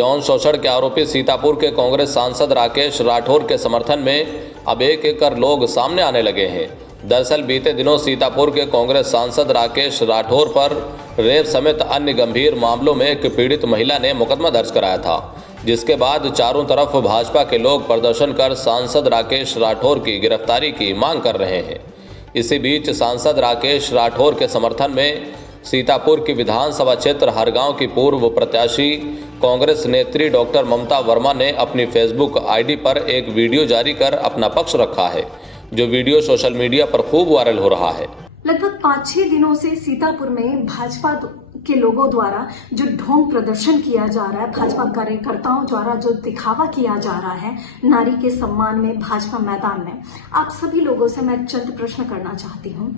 यौन शोषण के आरोपी सीतापुर के कांग्रेस सांसद राकेश राठौर के समर्थन में अब एक एक कर लोग सामने आने लगे हैं। दरअसल बीते दिनों सीतापुर के कांग्रेस सांसद राकेश राठौर पर रेप समेत अन्य गंभीर मामलों में एक पीड़ित महिला ने मुकदमा दर्ज कराया था, जिसके बाद चारों तरफ भाजपा के लोग प्रदर्शन कर सांसद राकेश राठौर की गिरफ्तारी की मांग कर रहे हैं। इसी बीच सांसद राकेश राठौर के समर्थन में सीतापुर की विधानसभा क्षेत्र हरगांव की पूर्व प्रत्याशी कांग्रेस नेत्री डॉक्टर ममता वर्मा ने अपनी फेसबुक आईडी पर एक वीडियो जारी कर अपना पक्ष रखा है, जो वीडियो सोशल मीडिया पर खूब वायरल हो रहा है। लगभग 5-6 दिनों से सीतापुर में भाजपा के लोगों द्वारा जो ढोंग प्रदर्शन किया जा रहा है, भाजपा कार्यकर्ताओं द्वारा जो दिखावा किया जा रहा है नारी के सम्मान में भाजपा मैदान में, आप सभी लोगों से मैं चंद प्रश्न करना चाहती हूँ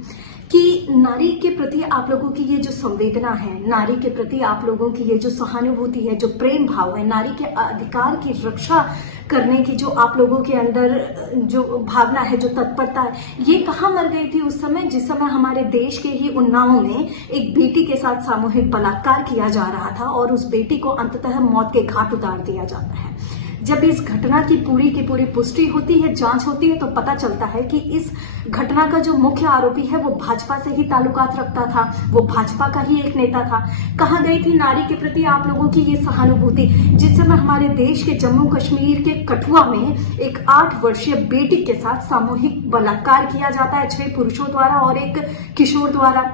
कि नारी के प्रति आप लोगों की ये जो संवेदना है, नारी के प्रति आप लोगों की ये जो सहानुभूति है, जो प्रेम भाव है, नारी के अधिकार की रक्षा करने की जो आप लोगों के अंदर जो भावना है, जो तत्परता है, ये कहाँ मर गई थी उस समय जिस समय हमारे देश के ही उन्नाव में एक बेटी के साथ सामूहिक बलात्कार किया जा रहा था और उस बेटी को अंततः मौत के घाट उतार दिया जाता है। जब इस घटना की पूरी पुष्टि होती है, जांच होती है, तो पता चलता है कि इस घटना का जो मुख्य आरोपी है वो भाजपा से ही ताल्लुकात रखता था, वो भाजपा का ही एक नेता था। कहाँ गई थी नारी के प्रति आप लोगों की ये सहानुभूति जिस समय हमारे देश के जम्मू कश्मीर के कठुआ में एक 8 वर्षीय बेटी के साथ सामूहिक बलात्कार किया जाता है 6 पुरुषों द्वारा और एक किशोर द्वारा,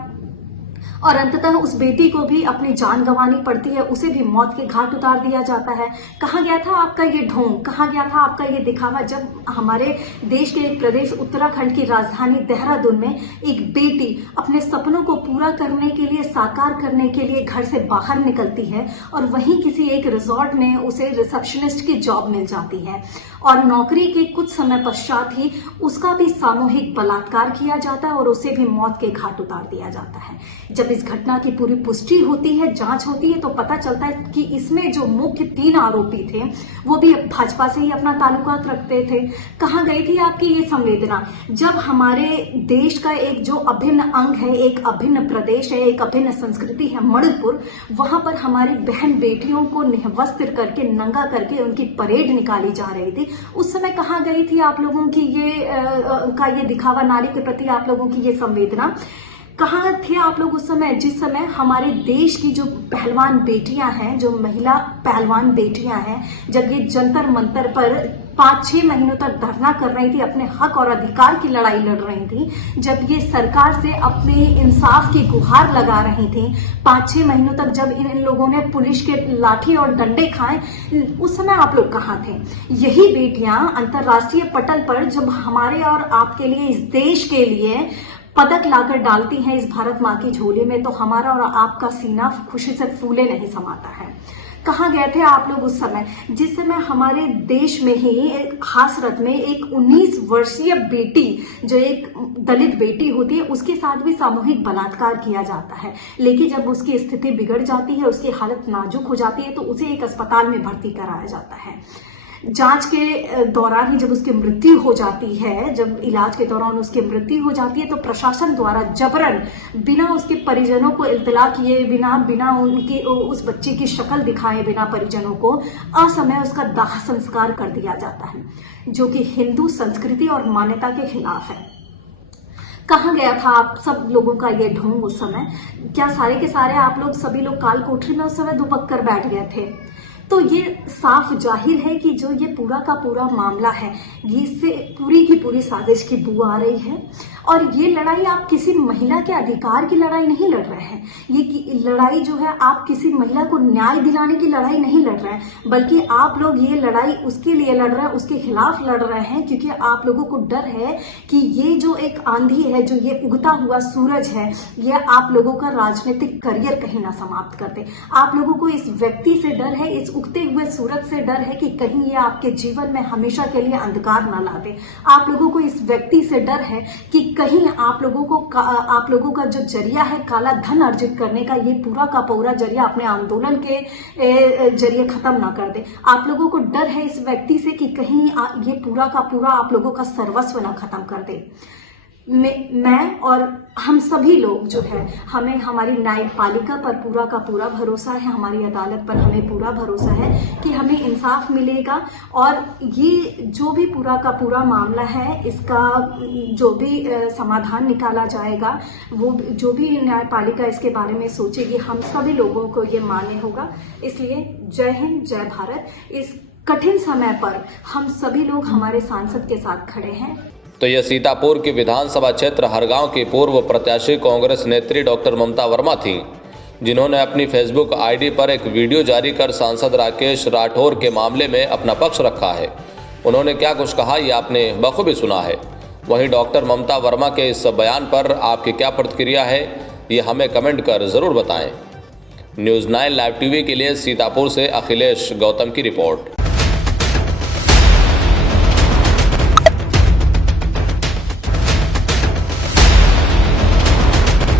और अंततः उस बेटी को भी अपनी जान गंवानी पड़ती है, उसे भी मौत के घाट उतार दिया जाता है। कहाँ गया था आपका ये ढोंग, कहाँ गया था आपका ये दिखावा जब हमारे देश के एक प्रदेश उत्तराखंड की राजधानी देहरादून में एक बेटी अपने सपनों को पूरा करने के लिए, साकार करने के लिए घर से बाहर निकलती है और वहीं किसी एक रिजॉर्ट में उसे रिसेप्शनिस्ट की जॉब मिल जाती है और नौकरी के कुछ समय पश्चात ही उसका भी सामूहिक बलात्कार किया जाता है और उसे भी मौत के घाट उतार दिया जाता है। जब इस घटना की पूरी पुष्टि होती है, जांच होती है, तो पता चलता है कि इसमें जो मुख्य 3 आरोपी थे वो भी भाजपा से ही अपना ताल्लुकात रखते थे। कहाँ गई थी आपकी ये संवेदना जब हमारे देश का एक जो अभिन्न अंग है, एक अभिन्न प्रदेश है, एक अभिन्न संस्कृति है मणिपुर, वहां पर हमारी बहन बेटियों को निवस्त्र करके, नंगा करके उनकी परेड निकाली जा रही थी। उस समय कहाँ गई थी आप लोगों की ये दिखावा, नारी के प्रति आप लोगों की ये संवेदना? कहाँ थे आप लोग उस समय जिस समय हमारे देश की जो पहलवान बेटियां हैं, जो महिला पहलवान बेटियां हैं, जब ये जंतर मंतर पर 5-6 महीनों तक धरना कर रही थी, अपने हक और अधिकार की लड़ाई लड़ रही थी, जब ये सरकार से अपने इंसाफ की गुहार लगा रही थी, 5-6 महीनों तक जब इन लोगों ने पुलिस के लाठी और डंडे खाए, उस समय आप लोग कहाँ थे? यही बेटियां अंतर्राष्ट्रीय पटल पर जब हमारे और आपके लिए, इस देश के लिए पदक लाकर डालती हैं इस भारत माँ की झोली में, तो हमारा और आपका सीना खुशी से फूले नहीं समाता है। कहाँ गए थे आप लोग उस समय जिस समय हमारे देश में ही एक हासरत में एक 19 वर्षीय बेटी, जो एक दलित बेटी होती है, उसके साथ भी सामूहिक बलात्कार किया जाता है, लेकिन जब उसकी स्थिति बिगड़ जाती है, उसकी हालत नाजुक हो जाती है, तो उसे एक अस्पताल में भर्ती कराया जाता है। जांच के दौरान ही जब उसकी मृत्यु हो जाती है, जब इलाज के दौरान उसकी मृत्यु हो जाती है, तो प्रशासन द्वारा जबरन, बिना उसके परिजनों को इत्तला किए, बिना उनकी उस बच्ची की शक्ल दिखाए, बिना परिजनों को असमय उसका दाह संस्कार कर दिया जाता है, जो कि हिंदू संस्कृति और मान्यता के खिलाफ है। कहाँ गया था आप सब लोगों का ये ढोंग उस समय? क्या सारे के सारे आप लोग, सभी लोग काल कोठरी में उस समय दुबक कर बैठ गए थे? तो ये साफ जाहिर है कि जो ये पूरा का पूरा मामला है, ये इससे पूरी की पूरी साजिश की बू आ रही है। और ये लड़ाई आप किसी महिला के अधिकार की लड़ाई नहीं लड़ रहे हैं, ये लड़ाई जो है आप किसी महिला को न्याय दिलाने की लड़ाई नहीं लड़ रहे हैं, बल्कि आप लोग ये लड़ाई उसके लिए लड़ रहे हैं, उसके खिलाफ लड़ रहे हैं, क्योंकि आप लोगों को डर है कि ये जो एक आंधी है, जो ये उगता हुआ सूरज है, ये आप लोगों का राजनीतिक करियर कहीं ना समाप्त कर दे। आप लोगों को इस व्यक्ति से डर है, इस उगते हुए सूरज से डर है कि कहीं ये आपके जीवन में हमेशा के लिए अंधकार ना ला दे। आप लोगों को इस व्यक्ति से डर है कि कहीं आप लोगों का जो जरिया है काला धन अर्जित करने का, ये पूरा का पूरा जरिया अपने आंदोलन के जरिए खत्म ना कर दे। आप लोगों को डर है इस व्यक्ति से कि कहीं ये पूरा का पूरा आप लोगों का सर्वस्व ना खत्म कर दे। मैं और हम सभी लोग जो है, हमें हमारी न्यायपालिका पर पूरा का पूरा भरोसा है, हमारी अदालत पर हमें पूरा भरोसा है कि हमें इंसाफ मिलेगा। और ये जो भी पूरा का पूरा मामला है, इसका जो भी समाधान निकाला जाएगा, वो जो भी न्यायपालिका इसके बारे में सोचेगी, हम सभी लोगों को ये मान्य होगा। इसलिए जय हिंद, जय भारत। इस कठिन समय पर हम सभी लोग हमारे सांसद के साथ खड़े हैं। तो यह सीतापुर की विधानसभा क्षेत्र हरगांव की पूर्व प्रत्याशी कांग्रेस नेत्री डॉक्टर ममता वर्मा थी, जिन्होंने अपनी फेसबुक आईडी पर एक वीडियो जारी कर सांसद राकेश राठौर के मामले में अपना पक्ष रखा है। उन्होंने क्या कुछ कहा, ये आपने बखूबी सुना है। वहीं डॉक्टर ममता वर्मा के इस बयान पर आपकी क्या प्रतिक्रिया है, ये हमें कमेंट कर ज़रूर बताएं। न्यूज़ 9 लाइव टीवी के लिए सीतापुर से अखिलेश गौतम की रिपोर्ट।